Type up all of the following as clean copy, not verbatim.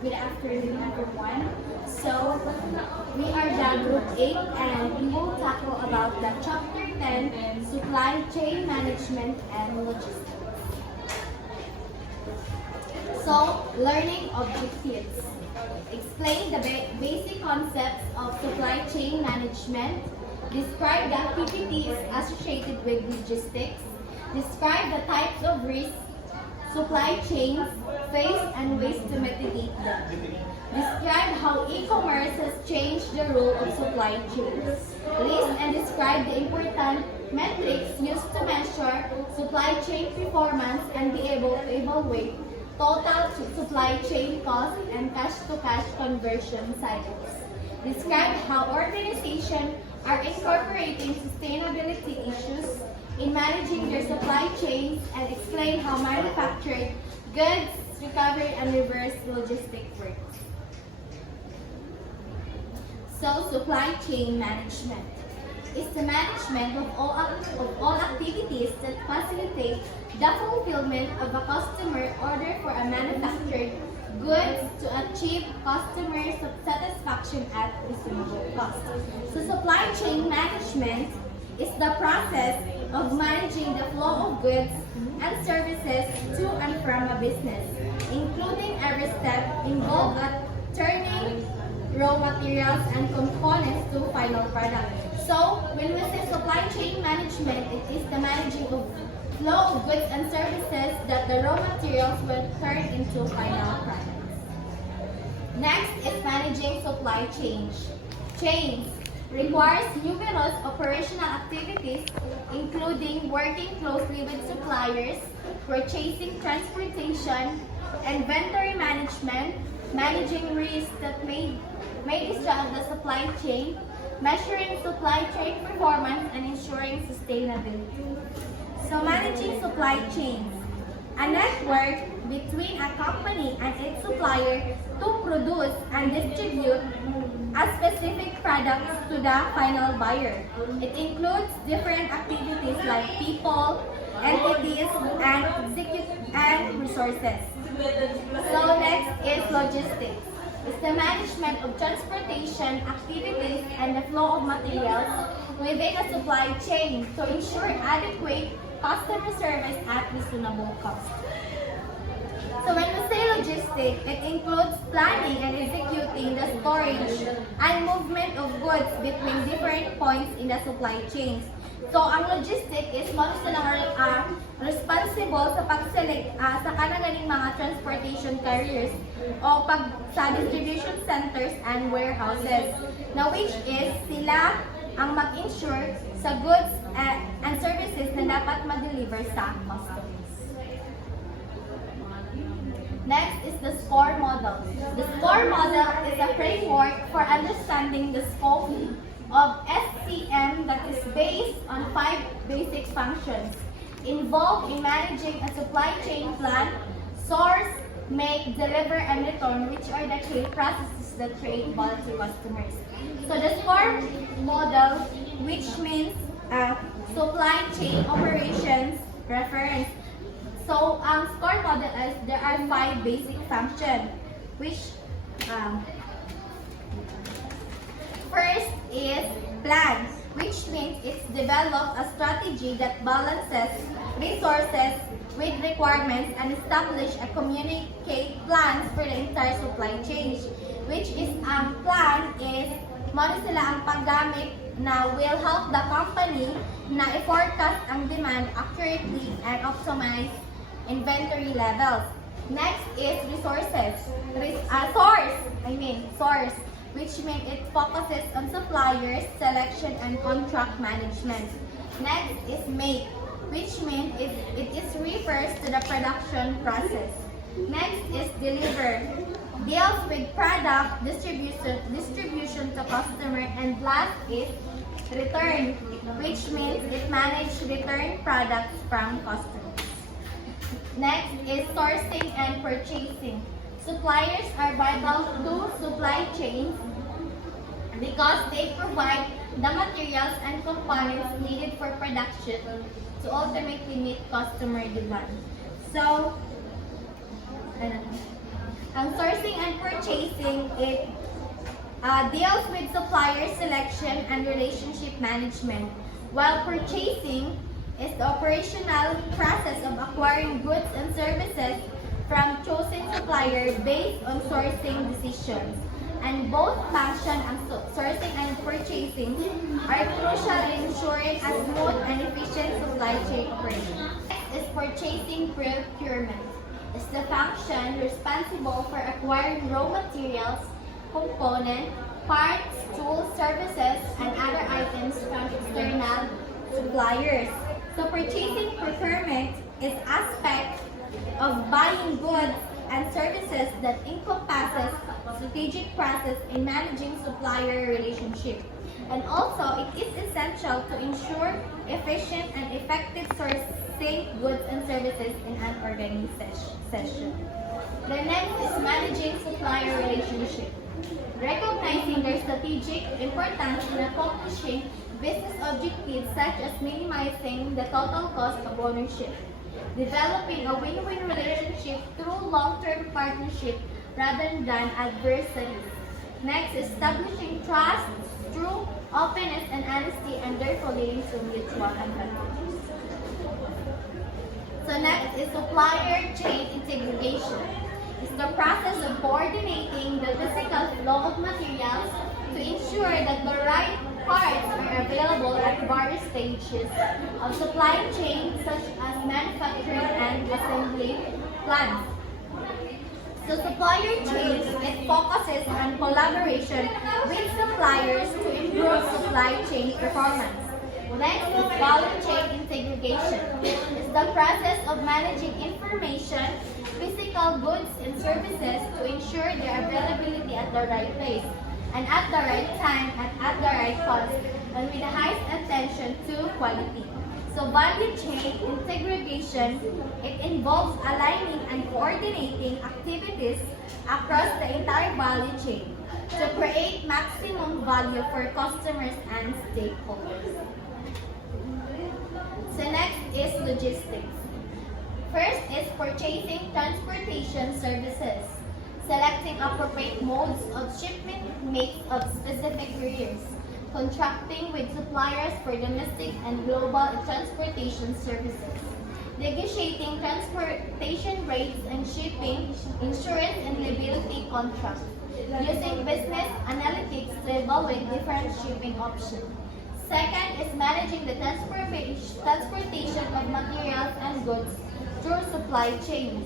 Good afternoon, everyone. So, we are the Group 8 and we will tackle about the Chapter 10, Supply Chain Management and Logistics. So, learning objectives. Explain the basic concepts of supply chain management. Describe the activities associated with logistics. Describe the types of risks supply chains face and ways to mitigate them. Describe how e-commerce has changed the role of supply chains. List and describe the important metrics used to measure supply chain performance and be able to evaluate total supply chain cost and cash-to-cash conversion cycles. Describe how organizations are incorporating sustainability issues in managing their supply chains and explain how manufactured goods, recovery, and reverse logistics works. So, supply chain management is the management of all activities that facilitate the fulfillment of a customer order for a manufactured goods to achieve customer satisfaction at reasonable cost. So, supply chain management is the process of managing the flow of goods and services to and from a business, including every step involved at turning raw materials and components to final product. So, when we say supply chain management, it is the managing of flow of goods and services that the raw materials will turn into final products. Next is managing supply chains requires numerous operational activities, including working closely with suppliers, purchasing, transportation, inventory management, managing risks that may disrupt the supply chain, measuring supply chain performance, and ensuring sustainability. So, managing supply chains, a network between a company and its supplier to produce and distribute a specific product to the final buyer. It includes different activities like people, entities, and resources. So next is logistics. It's the management of transportation activities and the flow of materials within a supply chain to ensure adequate customer service at reasonable cost. So when we say logistics, it includes planning and executing the storage and movement of goods between different points in the supply chains. So ang logistics is mo sila responsible sa pag-select sa kanang mga transportation carriers o pag sa distribution centers and warehouses. Now which is sila ang mag-ensure sa goods and services na dapat ma-deliver sa customers. Next is the SCORE model. The SCORE model is a framework for understanding the scope of SCM that is based on 5 basic functions involved in managing a supply chain plan, source, make, deliver, and return, which are the key processes that create value to customers. So the SCORE model, which means supply chain operations reference. So, ang SCORE model is there are 5 basic functions, which first is plan, which means it's develop a strategy that balances resources with requirements and establish a communicate plans for the entire supply chain, which is ang plan is mano sila ang paggamit na will help the company na i-forecast ang demand accurately and optimize inventory levels. Next is resources. Source, which means it focuses on suppliers, selection, and contract management. Next is make, which means it refers to the production process. Next is deliver, deals with product distribution to customer, and last is return, which means it manages return products from customers. Next is sourcing and purchasing. Suppliers are vital to supply chains because they provide the materials and components needed for production to ultimately meet customer demand. So, Ang sourcing and purchasing, it deals with supplier selection and relationship management, while purchasing is the operational process of acquiring goods and services from chosen supplier based on sourcing decisions. And both function and sourcing and purchasing are crucial in ensuring a smooth and efficient supply chain operation. Next is purchasing procurement. It's the function responsible for acquiring raw materials, components, parts, tools, services, and other items from external suppliers. So purchasing procurement is aspect of buying goods and services that encompasses strategic process in managing supplier relationship. And also, it is essential to ensure efficient and effective sourcing goods and services in an organization. The next is managing supplier relationship. Recognizing their strategic importance in accomplishing business objectives such as minimizing the total cost of ownership. Developing a win-win relationship through long-term partnership rather than adversaries. Next, establishing trust through openness and honesty and therefore leading to mutual advantages. So next is supplier chain integration. It's the process of coordinating the physical flow of materials to ensure that the right parts are available at various stages of supply chain such as manufacturing and assembly plants. So supplier chain, it focuses on collaboration with suppliers to improve supply chain performance. Next is value chain integration. It's the process of managing information, physical goods and services to ensure their availability at the right place and at the right time and at the right cost and with the highest attention to quality. So value chain integration, it involves aligning and coordinating activities across the entire value chain to create maximum value for customers and stakeholders. So next is logistics. First is purchasing transportation services. Selecting appropriate modes of shipment makes of specific carriers. Contracting with suppliers for domestic and global transportation services. Negotiating transportation rates and shipping, insurance and liability contracts. Using business analytics to evaluate different shipping options. Second is managing the transportation of materials and goods through supply chains.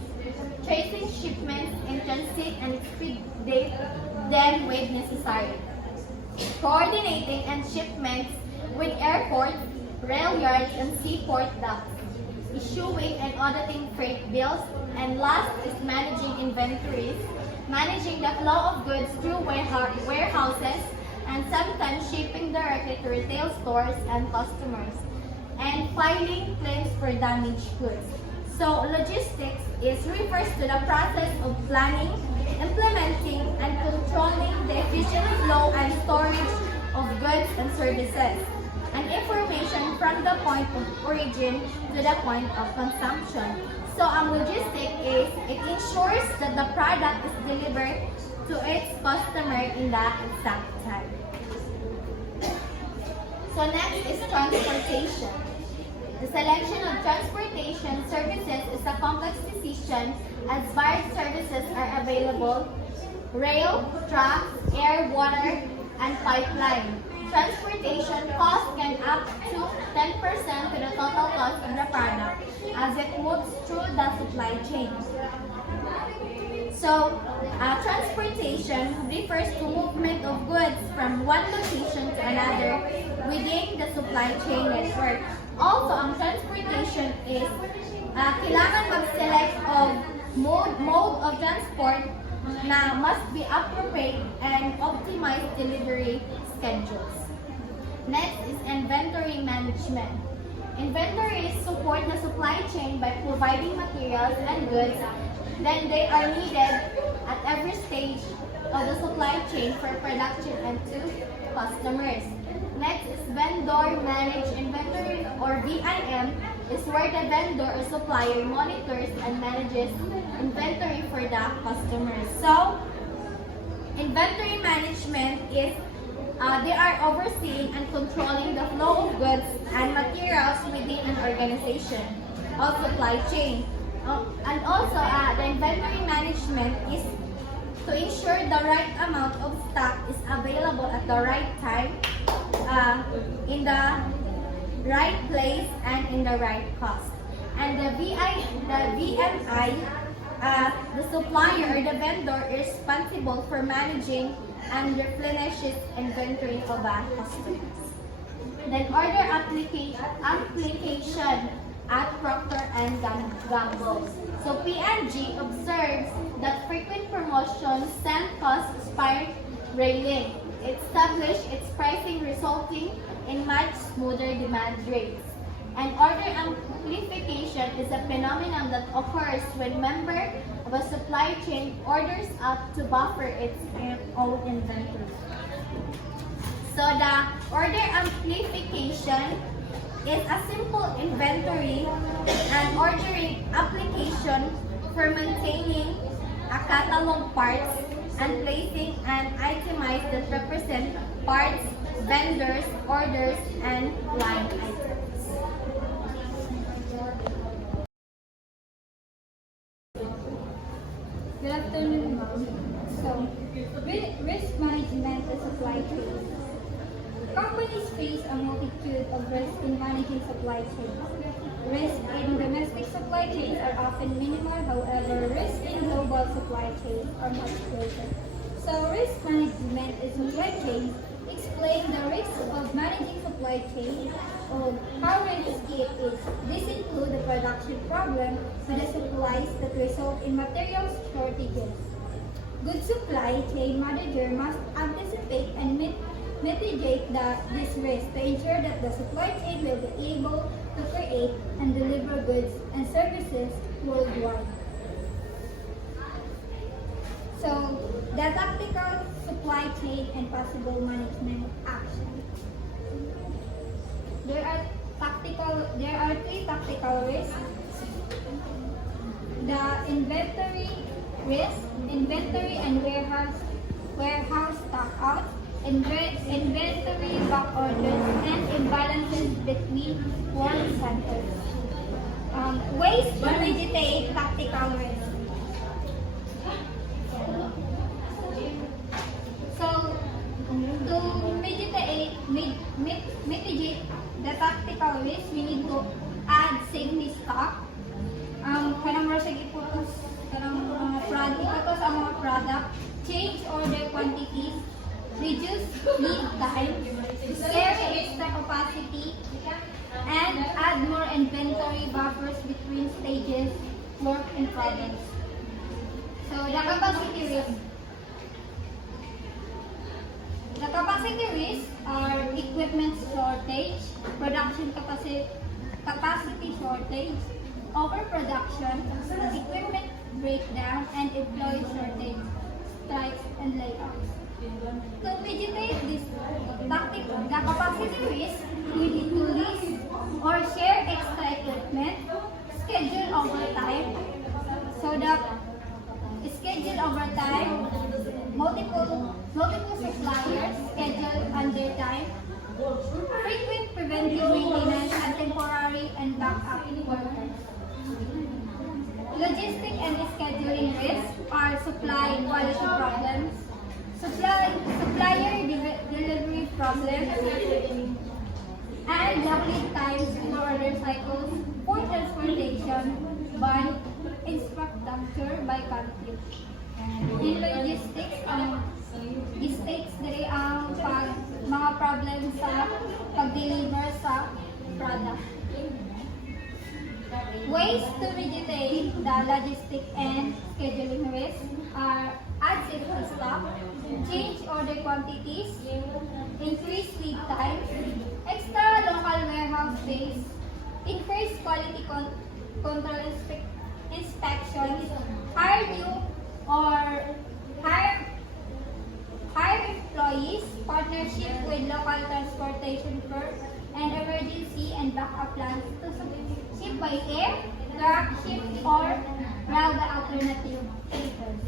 Tracing shipments in transit and expedite them when necessary. Coordinating and shipments with airports, rail yards, and seaport docks. Issuing and auditing freight bills. And last is managing inventories. Managing the flow of goods through warehouses and sometimes shipping directly to retail stores and customers. And filing claims for damaged goods. So logistics refers to the process of planning, implementing, and controlling the efficient flow and storage of goods and services, and information from the point of origin to the point of consumption. So logistics it ensures that the product is delivered to its customer in the exact time. So next is transportation. The selection of transportation services is a complex decision as varied services are available: rail, truck, air, water, and pipeline. Transportation cost can up to 10% to the total cost of the product as it moves through the supply chain. So, transportation refers to movement of goods from one location to another within the supply chain network. Also, ang transportation is kailangan mag-select of mode of transport na must be appropriate and optimized delivery schedules. Next is inventory management. Inventories support the supply chain by providing materials and goods then they are needed at every stage of the supply chain for production and to customers. Next is vendor managed inventory or VIM. is where the vendor or supplier monitors and manages inventory for the customers. So, inventory management is they are overseeing and controlling the flow of goods and materials within an organization or supply chain. And also, the inventory management is to ensure the right amount of stock is available at the right time, in the right place, and in the right cost. And the VMI, the supplier or the vendor is responsible for managing and replenishes inventory of our customers. Then order application at Procter and Gamble. So P&G observes that frequent promotions send cost spiraling. It established its pricing resulting in much smoother demand rates. And order amplification is a phenomenon that occurs when member of a supply chain orders up to buffer its own inventory. So the order amplification is a simple inventory and ordering application for maintaining a catalog parts and placing an itemized that represent parts, vendors, orders, and line items. Good afternoon, ma'am. So, risk management and supply chain. Companies face a multitude of risks in managing supply chains. Risks in domestic supply chains are often minimal, however, risks in global supply chains are much greater. So, risk management in supply chains explain the risks of managing supply chain or how risky it is. This includes the production problem with the supplies that result in materials shortages. Good supply chain manager must anticipate and mitigate this risk to ensure that the supply chain will be able to create and deliver goods and services worldwide. So, the tactical supply chain and possible management action. There are three tactical risks. The inventory risk, inventory and warehouse stock out, inventory back orders, and imbalances between world centers. Ways to mitigate tactical risk. So, to mitigate the tactical risk, we need to add safety stock. Kanang mura siya iputos, kanang iputos ang mga product, change order quantities, reduce lead time, carry extra capacity, and add more inventory buffers between stages, work in progress. So, the capacity risk. The capacity risks are equipment shortage, production capacity shortage, overproduction, equipment breakdown, and employee shortage, strikes, and layoffs. To mitigate this the capacity risk, we need to lease or share extra equipment, schedule overtime, so that schedule overtime, multiple suppliers schedule under time, frequent preventive maintenance, and temporary and backup workers. Logistic and scheduling risks are supply quality problems, supplier delivery problems, and long lead times for order cycles, poor transportation by infrastructure by country. In logistics, mistakes diri ang mga problems sa pag-deliver sa product. Ways to mitigate the logistic and scheduling risks are add safety stock, change order quantities, increase lead time, extra local warehouse space, increase quality control inspections, hire new or hire employees, partnership with local transportation firms, and emergency and backup plans to ship by air, truck, ship, or rail the alternative papers.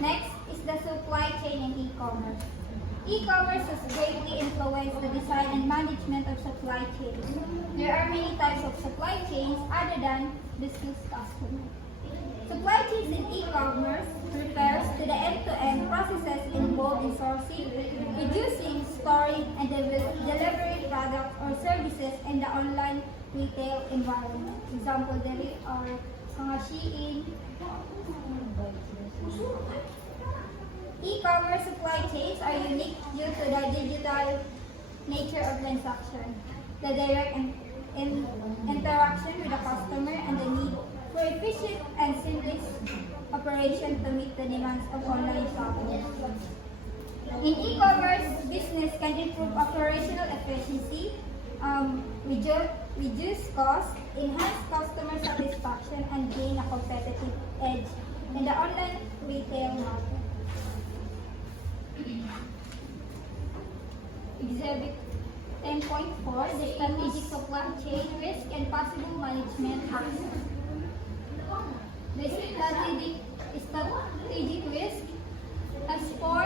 Next is the supply chain in e-commerce. E-commerce has greatly influenced the design and management of supply chains. There are many types of supply chains other than business customer. Supply chains in e-commerce refers to the end-to-end processes involved in sourcing, producing, storing, and delivering products or services in the online retail environment. Example, there are mga Shein. E-commerce supply chains are unique due to the digital nature of transaction, the direct interaction with the customer, and the need for efficient and seamless operation to meet the demands of online shopping. In e-commerce, business can improve operational efficiency, reduce costs, enhance customer satisfaction, and gain a competitive edge in the online retail market. Exhibit 10.4, the strategic supply chain risk and possible management actions. The strategic risk as for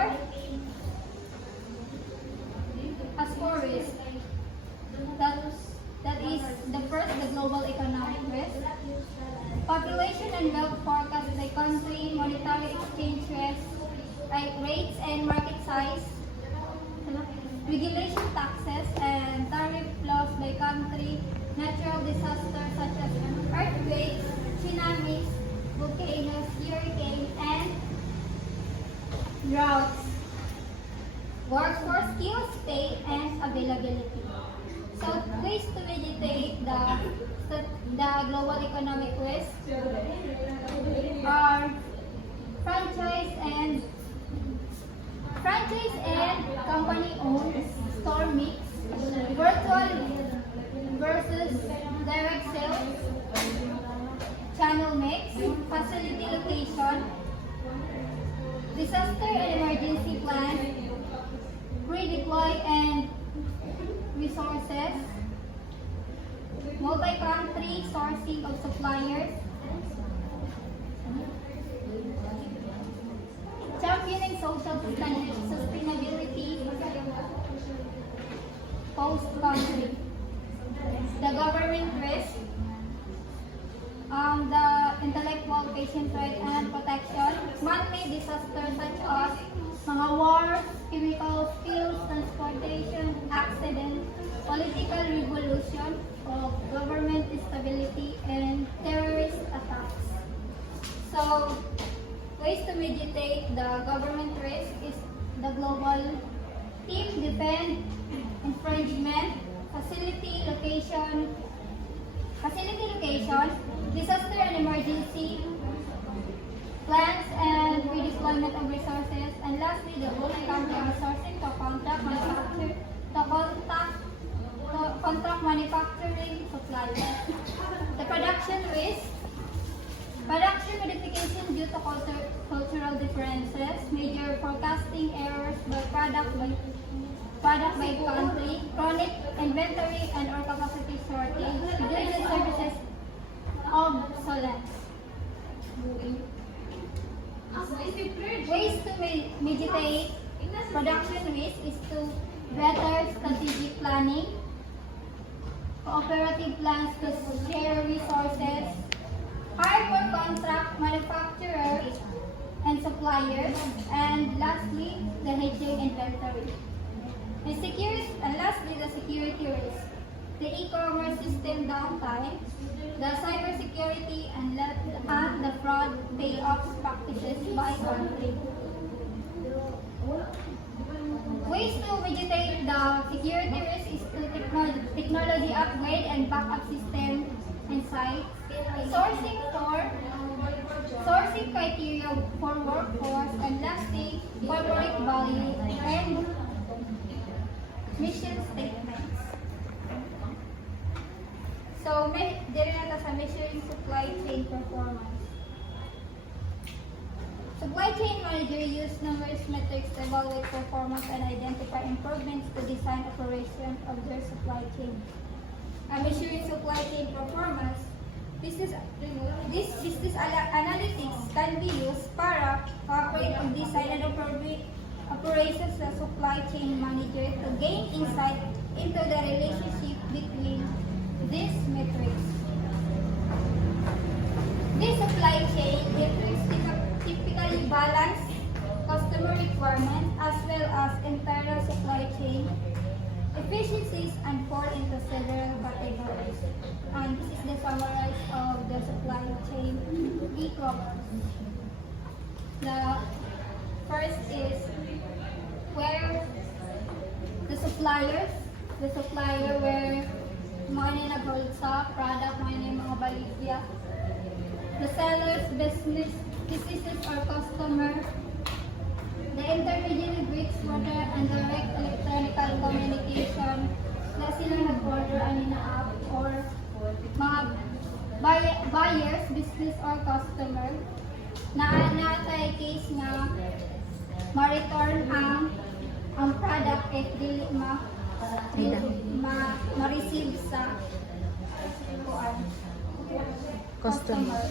risk. That is the first, the global economic risk. Population and wealth forecast by country, monetary exchange rates and market size. Regulation, taxes, and tariff laws by country, natural disasters such as earthquakes, tsunamis, volcanoes, hurricanes, and droughts. Workforce skills, pay, and availability. So, ways to mitigate the global economic risk are franchise and company-owned store mix, virtual versus direct sales, channel mix, facility location, disaster and emergency plan, redeploy and resources, multi-country sourcing of suppliers, championing social sustainability post-country. The government risk, the intellectual patient right and protection, man-made disasters such as mga wars, chemical spills, transportation, accidents, political revolution, of government instability, and terrorist attacks. So, ways to mitigate the government risk is the global team, defend, infringement, facility location, disaster and emergency, plans and redeployment of resources, and lastly, the multi-country outsourcing to contract manufacturing suppliers. The production risk, production modification due to cultural differences, major forecasting errors by product by country, chronic inventory and or capacity shortage, goods and services obsolescence. Ways to mitigate production risk is to better strategic planning, cooperative plans to share resources, hire for contract manufacturers and suppliers, and lastly, the hedging inventory. And lastly, the security risk, the e-commerce system downtime, the cybersecurity, and the fraud payoff practices by country. Ways to mitigate the security risk is to technology upgrade and backup system and site, sourcing criteria for workforce, and lastly, corporate value and mission statements. So, dire na ta sa measuring supply chain performance. Supply chain manager use numerous metrics to evaluate performance and identify improvements to design operation of their supply chain. measuring supply chain performance, business analytics can be used para operate and design and operations the supply chain manager to gain insight into the relationship between these metrics. This supply chain metrics typically balance customer requirements as well as internal supply chain efficiencies and fall into several categories. And this is the summary of the supply chain e-commerce. The first is where the supplier where mga nag-hold sa product, mga mga baligya. The sellers, businesses or customer. The intermediary bricks order and direct electronic communication na sila nag-order na app or mga buyers, business or customer na natay case nga ma-return ang product if dili ma-receive sa customer.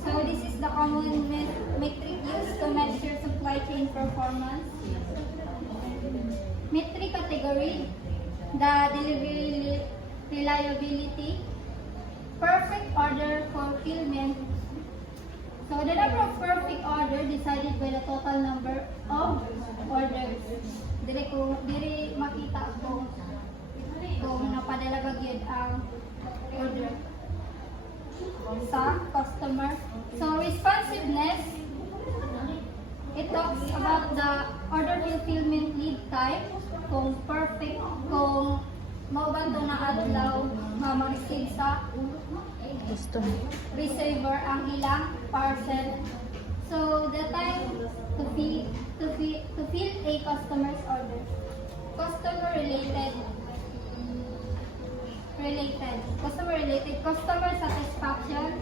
So this is the common metric used to measure supply chain performance. Metric category, the delivery reliability, perfect order fulfillment. So the number of perfect order decided by the total number of orders. Diri makita kung napadala ba gyud ang order sa customer. So responsiveness, it talks about the order fulfillment lead time, kung perfect, kung mauban to na adlaw ma-receive sa receiver ang ilang parcel. So the time to fill a customer's order. Customer related, customer satisfaction.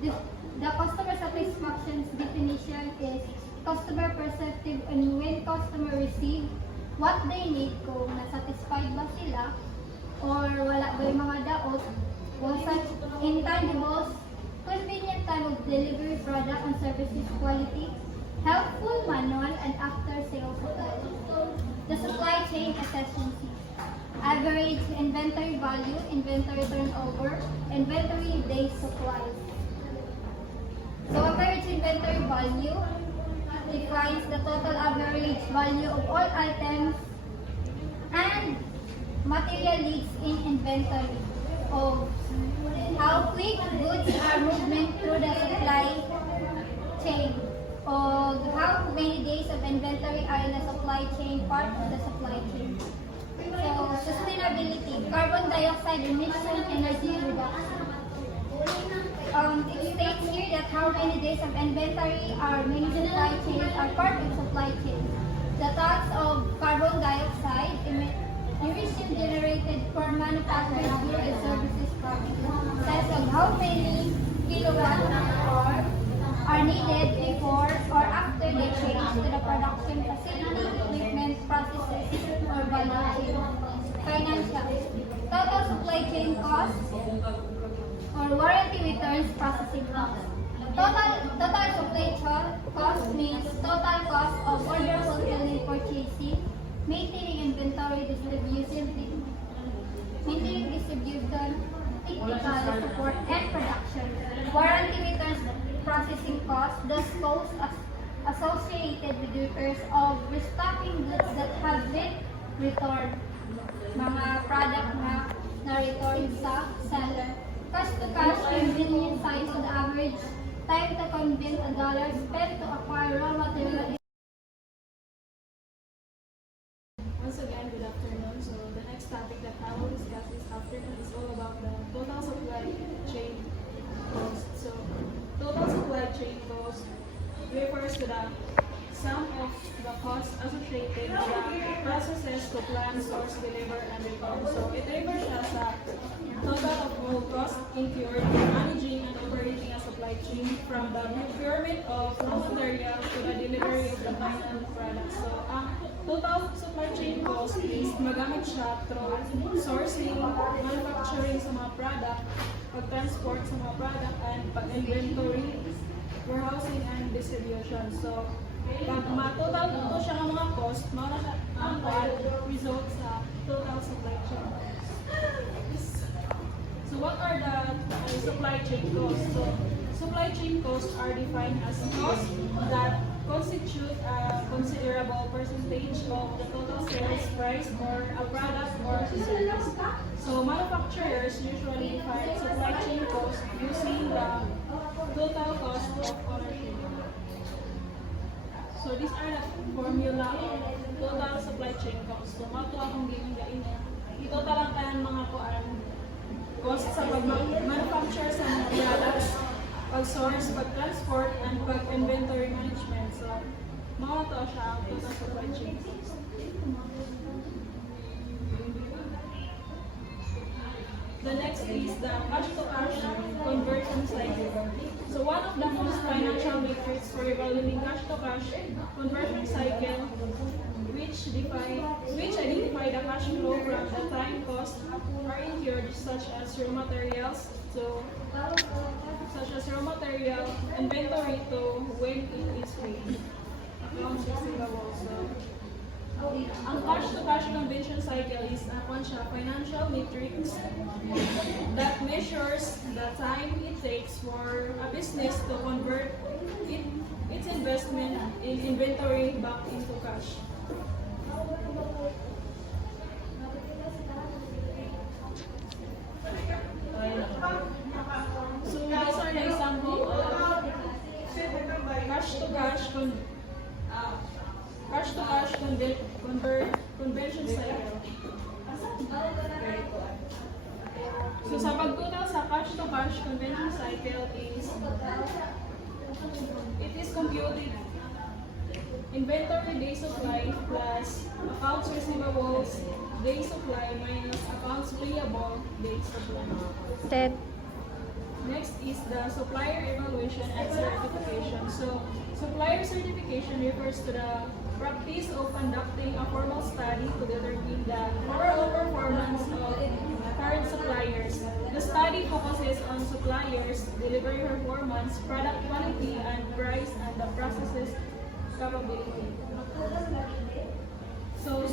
The customer satisfaction's definition is customer perceptive and when customer receive what they need, kung na-satisfied ba sila or wala ba yung mga daot, o such intangibles, convenient time of delivery, product and services quality, helpful manual and after sales support. The supply chain efficiency, average inventory value, inventory turnover, inventory days supplies. So average inventory value defines the total average value of all items and material needs in inventory, of how quick goods are movement through the supply chain, of how many days of inventory are in the supply chain, part of the supply chain. So sustainability, carbon dioxide emission, energy reduction. It states here that how many days of inventory are many supply chains are part of supply chain. The thoughts of carbon dioxide emission generated for manufacturing goods and services process says of how many kilowatt hours are needed before or after they change to the production facility, equipment, processes, or value chain. Financial, total supply chain costs or warranty returns processing costs. Total supply chain cost means total cost of order fulfillment, purchasing, maintaining inventory, distribution, technical support, and production. Warranty returns processing costs, thus costs associated with repairs of restocking goods that have been returned. Mga product na return sa seller. Cash to cash, convenience size on average, time to convert $1 spent to acquire raw material. Once again, good afternoon. So the next topic that I will discuss this afternoon is all about the total supply chain cost. So total supply chain cost refers to the sum of the costs associated with the processes to plan, source, deliver, and return. So it refers as a total of all costs incurred in managing and operating a supply chain from the procurement of raw materials to the delivery of the final product. So total supply chain cost is magamit siya through sourcing, manufacturing sa mga product, pag-transport sa mga product, and pag-inventory, warehousing, and distribution. So, pag ma-total ito siya ng mga cost, mga ang result sa total supply chain cost. So, what are the supply chain costs? So, supply chain costs are defined as costs that constitute a considerable percentage of the total sales price for a product or service. So, manufacturers usually define supply chain costs using the total cost of ownership. So, these are the formula of total supply chain costs. So, mato akong ginagain niya. Itotal lang kaya mga cost sa pag-manufacture sa mga products, pag-source, pag-transport, and pag-inventory management. So, mga to siya ang total supply chain cost. The next is the cash-to-cash conversion cycle. So, one of the most financial metrics for evaluating cash-to-cash conversion cycle which identify the cash flow from the time cost are incurred such as raw materials inventory to when it is paid. Accounts receivable. So, ang cash-to-cash conversion cycle is a financial matrix that measures the time it takes for a business to convert its investment in inventory back into cash. So these are the example of cash-to-cash conversion cycle. So sa pagtutal sa cash-to-cash conversion cycle it is computed inventory day supply plus accounts receivables day supply minus accounts payable day supply. Ted. Next is the supplier evaluation and certification. So, supplier certification refers to the practice of conducting a formal study to determine the overall performance of current suppliers. The study focuses on suppliers' delivery performance, product quality, and price, and the processes capability. So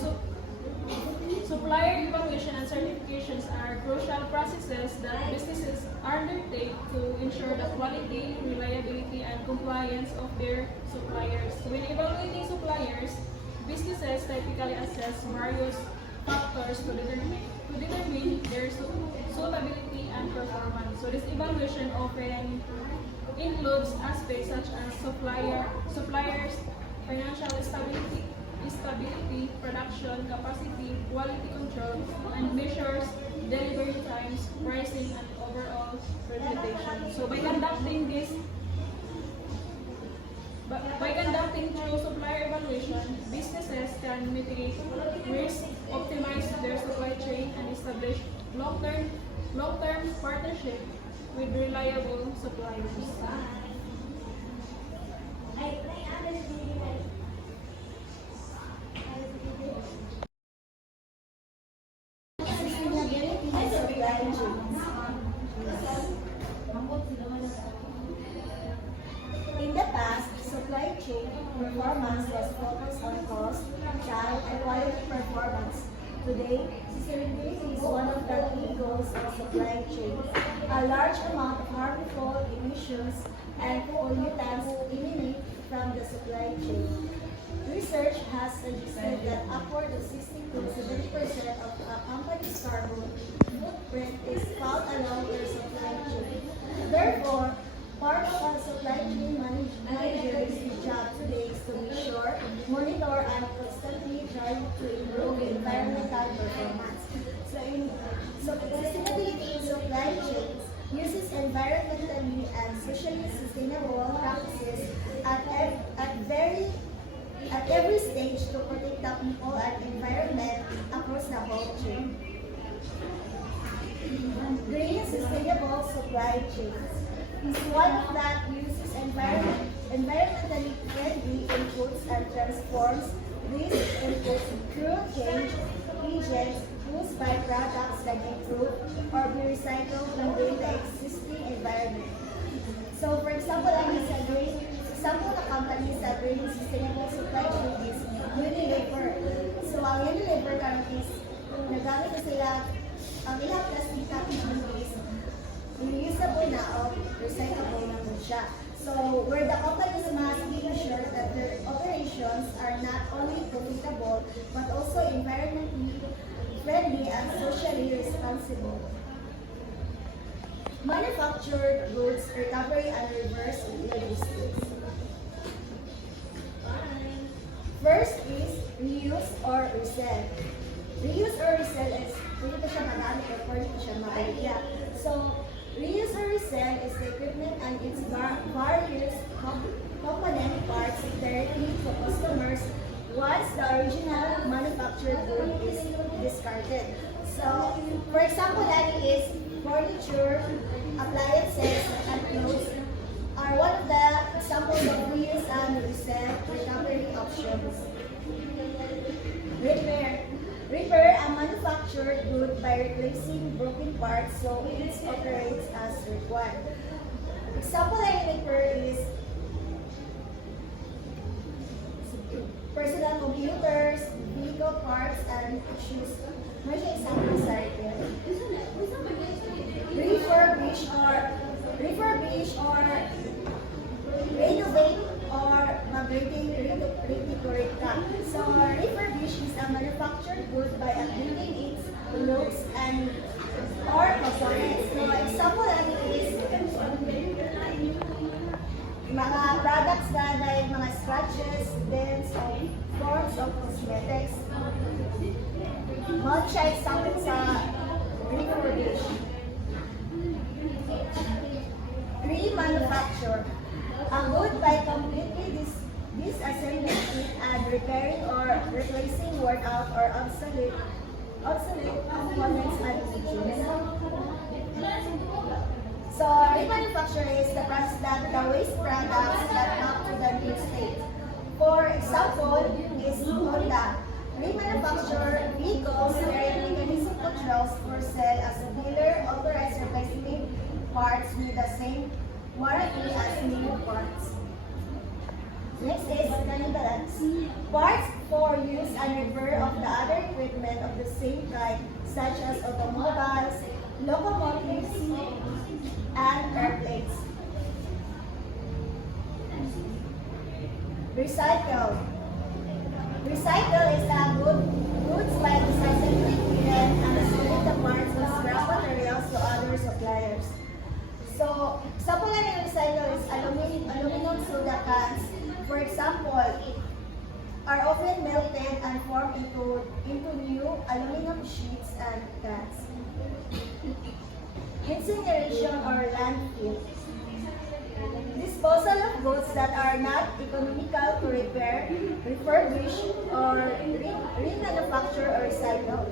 supplier evaluation and certifications are crucial processes that businesses undertake to ensure the quality, reliability, and compliance of their suppliers. When evaluating suppliers, businesses typically assess various factors to determine their suitability and performance. So this evaluation often includes aspects such as suppliers' financial stability, production capacity, quality control, and measures delivery times, pricing, and overall reputation. So by conducting true supplier evaluation, businesses can mitigate risk, optimize their supply chain, and establish long-term partnership with reliable suppliers. In the past, supply chain performance was focused on cost, time, and quality performance. Today, sustainability is one of the key goals of supply chain. A large amount of harmful emissions and pollutants emanate from the supply chain. Research has suggested that upward of 60 to 70% of a company's carbon footprint is found along their supply chain. Therefore, part of a supply chain manager's job today is to ensure, monitor, and constantly try to improve environmental performance. So sustainability in supply chains uses environmentally and socially sustainable practices at every stage to protect the people and environment across the whole chain. Green sustainable supply chains is one that uses environmentally friendly inputs and transforms This includes crew change agents whose byproducts can improve or be recycled within the existing environment. So, for example, example na company sa green sustainable supply chain is Unilever. So, ang Unilever karon is nagamit na sila ang ilang plastic packaging is reusable na o recyclable na po siya. So, where the companies must make sure that their operations are not only profitable but also environmentally friendly and socially responsible. Manufactured goods recovery and reverse logistics. First is reuse or resell. Reuse or resell is pwede ko siya magamit or pwede ko siya maaliya. So, reuse or resell is the equipment and its various component parts directly to customers once the original manufactured good is discarded. So, for example, that is furniture, appliances, and clothes are one of the examples of reuse and resell recovery options. Repair. Repair a manufactured good by replacing broken parts so it operates as required. Example of repair is personal computers, vehicle parts, and shoes. May siya example sa repair. Refurbish or renovate or redecorate ka. So, refurbish is a manufactured good by updating its looks and or components. So, example lang is mga products na dahil mga scratches, dents, o forms of cosmetics. Mga siya example sa refurbish. Remanufacture. A good by completely disassembling it and repairing or replacing worn out or obsolete components and features. So, remanufacture is the process that the waste products that up to the new state. For example, is Honda. Remanufacture vehicles carrying mechanism controls for sale as a dealer authorized replacement parts with the same warranty as new parts. Next is maintenance. Parts for use and repair of the other equipment of the same type, such as automobiles, locomotives, and airplanes. Recycle. Recycle is the goods by recycling them and selling the parts of scrap materials to other suppliers. So, example lang yung recycle is aluminum soda cans. For example, are often melted and formed into new aluminum sheets and cans. Incineration or landfill. Disposal of goods that are not economical to repair, refurbish, or remanufacture or recycle.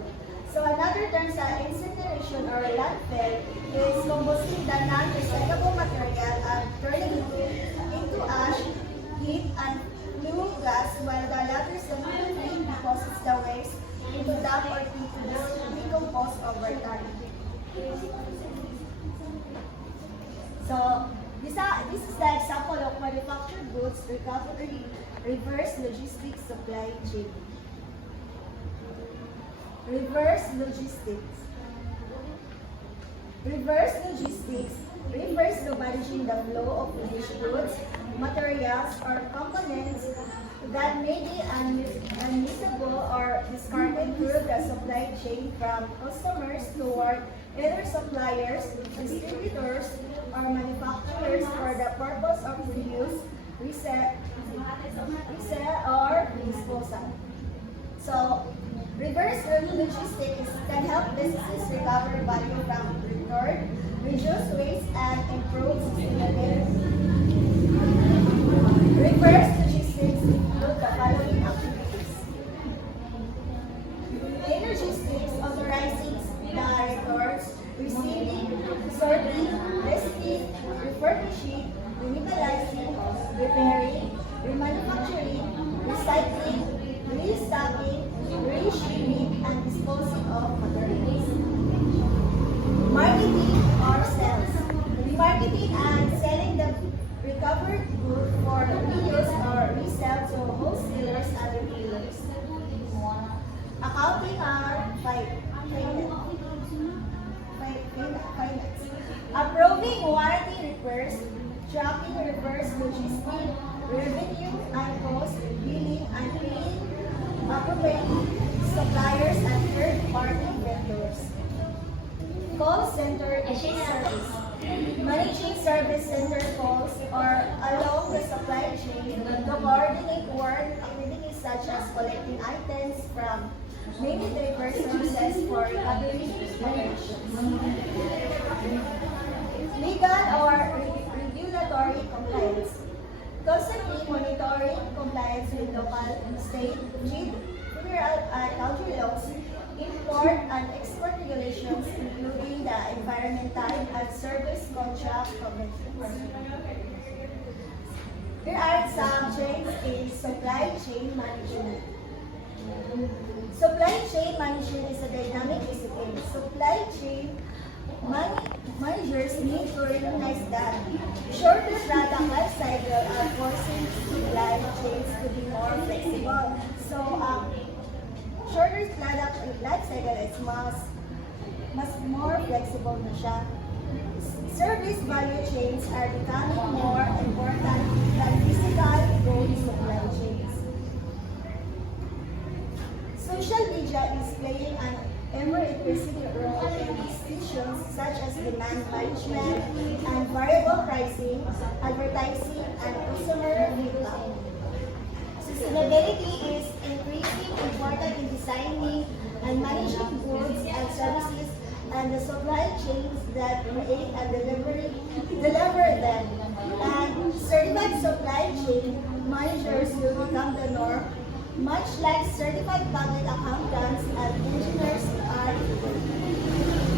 So another term sa incineration or landfill is combusting the non-recyclable material and turning it into ash, heat, and flue gas while the latter subsequently deposits the waste into dump or pit to decompose over time. So, this is the example of manufactured goods recovery reverse logistics supply chain. Reverse logistics. Reverse logistics refers to managing the flow of finished goods, materials, or components that may be unusable or discarded through the supply chain from customers toward either suppliers, distributors, or manufacturers for the purpose of reuse, resell, or disposal. So, reverse logistics can help businesses recover value from return, reduce waste, and improve sustainability. Reverse logistics include the following activities. In logistics, authorizing the returns, receiving, sorting, listing, refurbishing, relegalizing, repairing, remanufacturing, recycling, restocking, reshipping, and disposing of materials. Marketing or sales. Remarketing and selling the recovered good for reuse or resell to wholesalers and retailers. Accounting or finance. Approving warranty repairs, tracking reverse logistic, revenue and cost, billing and paying appropriate suppliers and third-party vendors. Call center service. Managing service center calls or along the supply chain to coordinate work activities such as collecting items from many diverse sources for recovery operations. Legal or regulatory compliance. Constantly monitoring compliance with local, state, federal, and country laws, import and export regulations, including the environmental and service contract conventions. Here are some trends in supply chain management. Supply chain management is a dynamic discipline. Supply chain managers need to recognize that shorter product life cycle are forcing supply chains to be more flexible. So, shorter product life cycle is mas more flexible na siya. Service value chains are becoming more important than physical goods supply chains. Social media is playing an ever-increasing role in institutions such as demand management and variable pricing, advertising, and consumer feedback. Sustainability is increasingly important in designing and managing goods and services and the supply chains that create and deliver them. And certified supply chain managers will become the norm, much like certified public accountants and engineers are today.